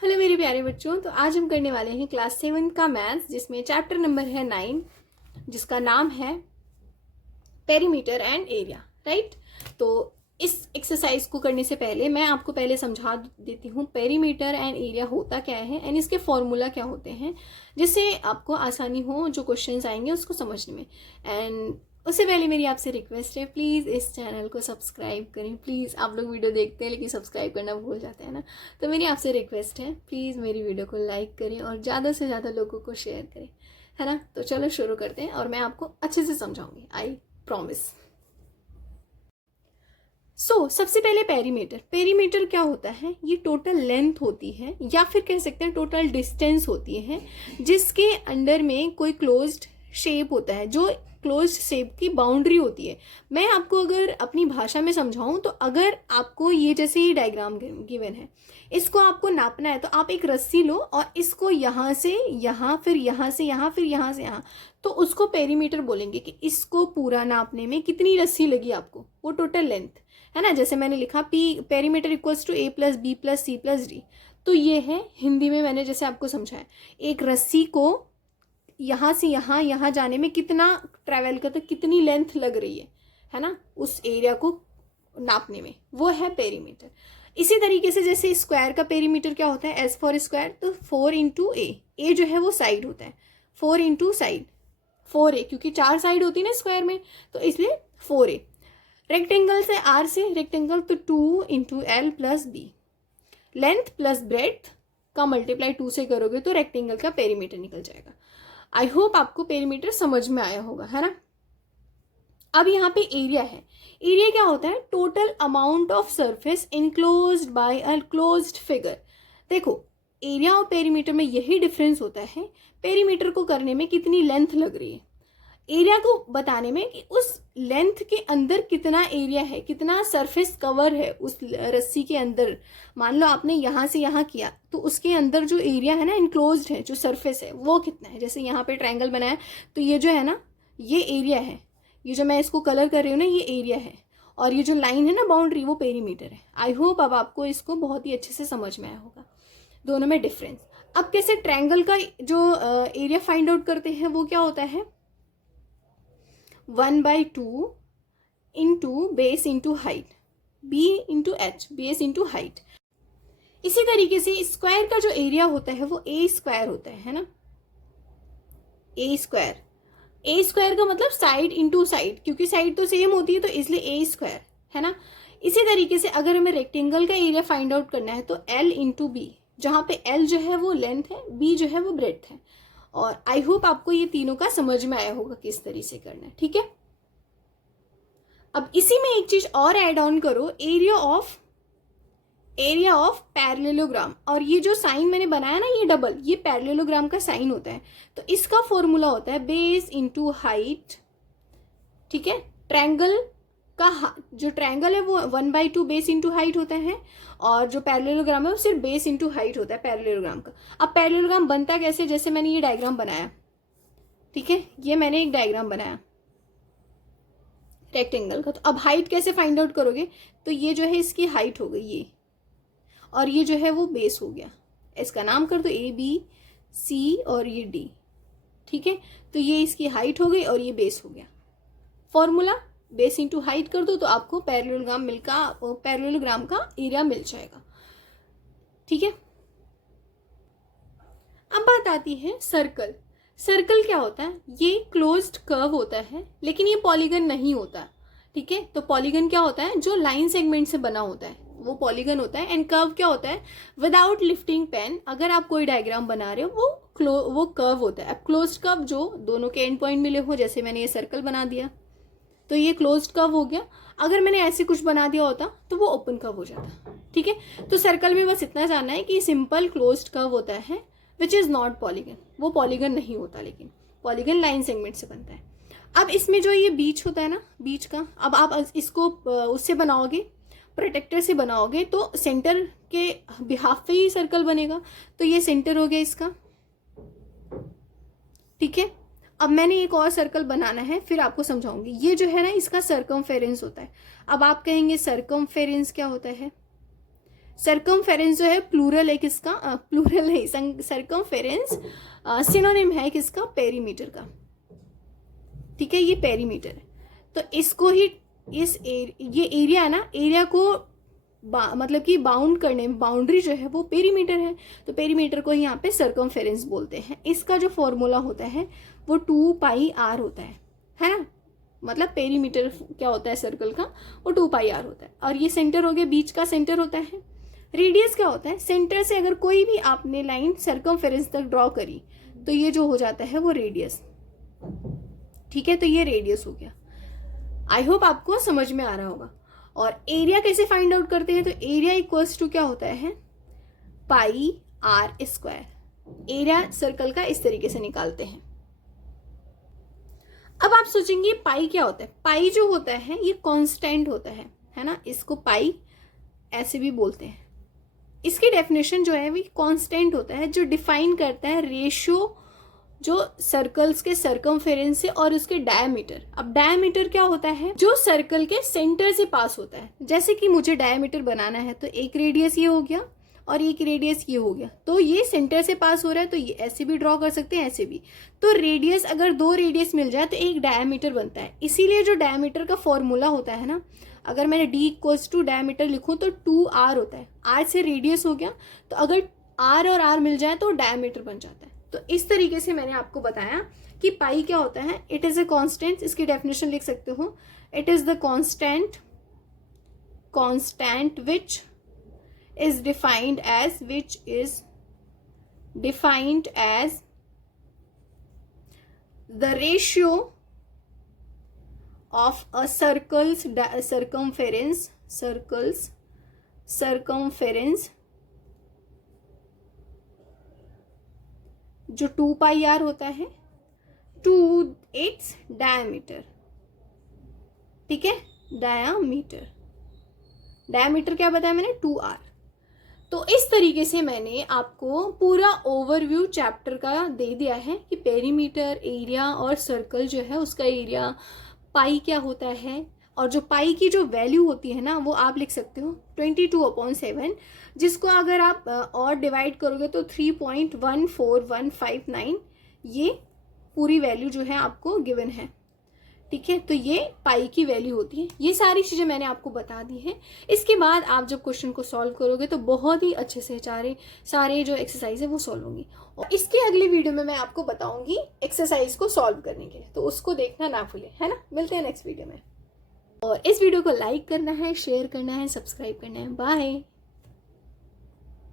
Hello मेरे प्यारे बच्चों। तो आज हम करने वाले हैं क्लास 7 का मैथ्स, जिसमें चैप्टर नंबर है 9, जिसका नाम है पेरीमीटर एंड एरिया। राइट। तो इस एक्सरसाइज को करने से पहले मैं आपको पहले समझा देती हूँ पेरीमीटर एंड एरिया होता क्या है एंड इसके फॉर्मूला क्या होते हैं, जिससे आपको आसानी हो जो क्वेश्चंस आएंगे उसको समझने में। एंड उससे पहले मेरी आपसे रिक्वेस्ट है, प्लीज़ इस चैनल को सब्सक्राइब करें। प्लीज़, आप लोग वीडियो देखते हैं लेकिन सब्सक्राइब करना भूल जाते हैं ना, तो मेरी आपसे रिक्वेस्ट है, प्लीज़ मेरी वीडियो को लाइक करें और ज़्यादा से ज़्यादा लोगों को शेयर करें, है ना। तो चलो शुरू करते हैं और मैं आपको अच्छे से समझाऊंगी, आई प्रॉमिस। सबसे पहले पेरीमीटर। पेरीमीटर क्या होता है? ये टोटल लेंथ होती है या फिर कह सकते हैं टोटल डिस्टेंस होती है, जिसके अंडर में कोई क्लोज्ड शेप होता है, जो क्लोज्ड शेप की बाउंड्री होती है। मैं आपको अगर अपनी भाषा में समझाऊं तो अगर आपको ये जैसे ही डायग्राम गिवन है, इसको आपको नापना है, तो आप एक रस्सी लो और इसको यहाँ से यहाँ, फिर यहाँ से यहाँ, फिर यहाँ से यहाँ, तो उसको पेरीमीटर बोलेंगे कि इसको पूरा नापने में कितनी रस्सी लगी आपको, वो टोटल लेंथ है ना। जैसे मैंने लिखा P perimeter equals to a plus B plus C plus D, तो ये है हिंदी में मैंने जैसे आपको समझाया, एक रस्सी को यहाँ से यहाँ यहाँ जाने में कितना ट्रैवल करता, कितनी लेंथ लग रही है ना, उस एरिया को नापने में, वो है पेरीमीटर। इसी तरीके से जैसे स्क्वायर का पेरीमीटर क्या होता है, एज फॉर स्क्वायर, तो 4 इंटू ए जो है वो साइड होता है, 4 इंटू साइड 4a, क्योंकि 4 साइड होती है ना स्क्वायर में, तो इसलिए 4a। रेक्टेंगल से आर से रेक्टेंगल, तो 2 into L plus B, length plus breadth का मल्टीप्लाई 2 से करोगे तो रेक्टेंगल का पेरीमीटर निकल जाएगा। आई होप आपको पेरीमीटर समझ में आया होगा, है ना। अब यहाँ पे एरिया है। एरिया क्या होता है? Total amount of surface enclosed bye a closed figure. देखो, एरिया और पेरीमीटर में यही डिफरेंस होता है, पेरीमीटर को करने में कितनी लेंथ लग रही है, एरिया को बताने में कि उस लेंथ के अंदर कितना एरिया है, कितना सरफेस कवर है उस रस्सी के अंदर। मान लो आपने यहाँ से यहाँ किया, तो उसके अंदर जो एरिया है ना, इनक्लोज्ड है, जो सरफेस है वो कितना है। जैसे यहाँ पे ट्रायंगल बनाया, तो ये जो है ना, ये एरिया है, ये जो मैं इसको कलर कर रही हूँ ना, ये एरिया है, और ये जो लाइन है ना बाउंड्री, वो पेरीमीटर है। आई होप अब आपको इसको बहुत ही अच्छे से समझ में आया होगा, दोनों में डिफरेंस। अब कैसे ट्रायंगल का जो एरिया फाइंड आउट करते हैं, वो क्या होता है, 1/2 into base into height, B into H, base into height. इसी तरीके से स्क्वायर का जो एरिया होता है वो ए स्क्वायर होता है ना, ए स्क्वायर। ए स्क्वायर का मतलब साइड इंटू साइड, क्योंकि साइड तो सेम होती है तो इसलिए ए स्क्वायर, है ना। इसी तरीके से अगर हमें रेक्टेंगल का एरिया फाइंड आउट करना है, तो एल इंटू बी, जहां पे एल जो है वो लेंथ है, बी जो है वो ब्रेड्थ है। और आई होप आपको ये तीनों का समझ में आया होगा किस तरीके से करना है, ठीक है। अब इसी में एक चीज और ऐड ऑन करो, एरिया ऑफ पैरेललोग्राम। और ये जो साइन मैंने बनाया ना, ये डबल, ये पैरेललोग्राम का साइन होता है, तो इसका फॉर्मूला होता है बेस इंटू हाइट, ठीक है। ट्रायंगल का जो ट्रायंगल है वो 1/2 बेस इंटू हाइट होता है, और जो पैरेललोग्राम है वो सिर्फ बेस इंटू हाइट होता है पैरेललोग्राम का। अब पैरेललोग्राम बनता कैसे, जैसे मैंने ये डायग्राम बनाया, ठीक है, ये मैंने एक डायग्राम बनाया रेक्टेंगल का, तो अब हाइट कैसे फाइंड आउट करोगे, तो ये जो है इसकी हाइट हो गई ये, और ये जो है वो बेस हो गया। इसका नाम कर दो ए बी सी और ये डी, ठीक है। तो ये इसकी हाइट हो गई और ये बेस हो गया। फॉर्मूला बेस इंटू हाइट कर दो तो आपको पैरेललोग्राम का एरिया मिल जाएगा, ठीक है। अब बात आती है सर्कल। सर्कल क्या होता है? ये क्लोज्ड कर्व होता है, लेकिन ये पॉलीगन नहीं होता, ठीक है। तो पॉलीगन क्या होता है? जो लाइन सेगमेंट से बना होता है वो पॉलीगन होता है। एंड कर्व क्या होता है? विदाउट लिफ्टिंग पेन अगर आप कोई डायग्राम बना रहे हो, वो कर्व होता है। अब क्लोज्ड कर्व जो दोनों के एंड पॉइंट मिले हो, जैसे मैंने ये सर्कल बना दिया तो ये क्लोज्ड कर्व हो गया। अगर मैंने ऐसे कुछ बना दिया होता तो वो ओपन कर्व हो जाता, ठीक है। तो सर्कल में बस इतना जानना है कि सिंपल क्लोज्ड कर्व होता है, विच इज नॉट पॉलीगन, वो पॉलीगन नहीं होता, लेकिन पॉलीगन लाइन सेगमेंट से बनता है। अब इसमें जो ये बीच होता है ना, बीच का, अब आप इसको उससे बनाओगे, प्रोटेक्टर से बनाओगे, तो सेंटर के बिहाफ पे ही सर्कल बनेगा, तो ये सेंटर हो गया इसका, ठीक है। अब मैंने एक और सर्कल बनाना है, फिर आपको समझाऊंगी। ये जो है ना, इसका सर्कमफेरेंस होता है। अब आप कहेंगे सर्कमफेरेंस क्या होता है? सर्कमफेरेंस जो है प्लूरल है किसका, प्लूरल है, सर्कमफेरेंस सिनोनिम है किसका, पेरीमीटर का। ठीक है, ये पेरीमीटर है। तो इसको ही ये एरिया है ना, एरिया को मतलब कि बाउंड करने में बाउंड्री जो है वो पेरीमीटर है, तो पेरीमीटर को ही यहाँ पे सर्कमफेरेंस बोलते हैं। इसका जो फॉर्मूला होता है वो 2πr होता है ना। मतलब पेरीमीटर क्या होता है सर्कल का, वो 2πr होता है। और ये सेंटर हो गया, बीच का सेंटर होता है। रेडियस क्या होता है, सेंटर से अगर कोई भी आपने लाइन सर्कमफेरेंस तक ड्रॉ करी तो ये जो हो जाता है वो रेडियस। ठीक है, तो ये रेडियस हो गया। आई होप आपको समझ में आ रहा होगा। और एरिया कैसे फाइंड आउट करते हैं, तो एरिया इक्वल्स टू क्या होता है, πr²। एरिया सर्कल का इस तरीके से निकालते हैं। अब आप सोचेंगे पाई क्या होता है। पाई जो होता है ये कांस्टेंट होता है ना, इसको पाई ऐसे भी बोलते हैं। इसकी डेफिनेशन जो है वो कांस्टेंट होता है, जो डिफाइन करता है रेशियो जो सर्कल्स के सर्कमफेरेंस से और उसके डायमीटर। अब डायमीटर क्या होता है, जो सर्कल के सेंटर से पास होता है। जैसे कि मुझे डायमीटर बनाना है तो एक रेडियस ये हो गया और एक रेडियस ये हो गया, तो ये सेंटर से पास हो रहा है, तो ये ऐसे भी ड्रॉ कर सकते हैं, ऐसे भी। तो रेडियस, अगर 2 रेडियस मिल जाए तो एक डायमीटर बनता है। इसीलिए जो डायमीटर का फॉर्मूला होता है ना, अगर मैंने d इक्वल्स टू डायमीटर लिखूं तो 2r होता है। r से रेडियस हो गया, तो अगर r और r मिल जाए तो डायमीटर बन जाता है। तो इस तरीके से मैंने आपको बताया कि पाई क्या होता है। इट इज अ कांस्टेंट, इसकी डेफिनेशन लिख सकते हो, it is the constant which is defined as the ratio of a circle's circumference जो 2πr होता है to its diameter। ठीक है, डायमीटर क्या बताया मैंने, 2r। तो इस तरीके से मैंने आपको पूरा ओवरव्यू चैप्टर का दे दिया है कि पेरीमीटर, एरिया और सर्कल जो है उसका एरिया, पाई क्या होता है, और जो पाई की जो वैल्यू होती है ना वो आप लिख सकते हो 22/7, जिसको अगर आप और डिवाइड करोगे तो 3.14159 ये पूरी वैल्यू जो है आपको गिवन है। ठीक है, तो ये पाई की वैल्यू होती है। ये सारी चीज़ें मैंने आपको बता दी हैं। इसके बाद आप जब क्वेश्चन को सॉल्व करोगे तो बहुत ही अच्छे से सारे जो एक्सरसाइज है वो सॉल्व होंगी। और इसके अगले वीडियो में मैं आपको बताऊंगी एक्सरसाइज को सॉल्व करने के लिए, तो उसको देखना ना भूलें, है ना। मिलते हैं नेक्स्ट वीडियो में। और इस वीडियो को लाइक करना है, शेयर करना है, सब्सक्राइब करना है। बाय।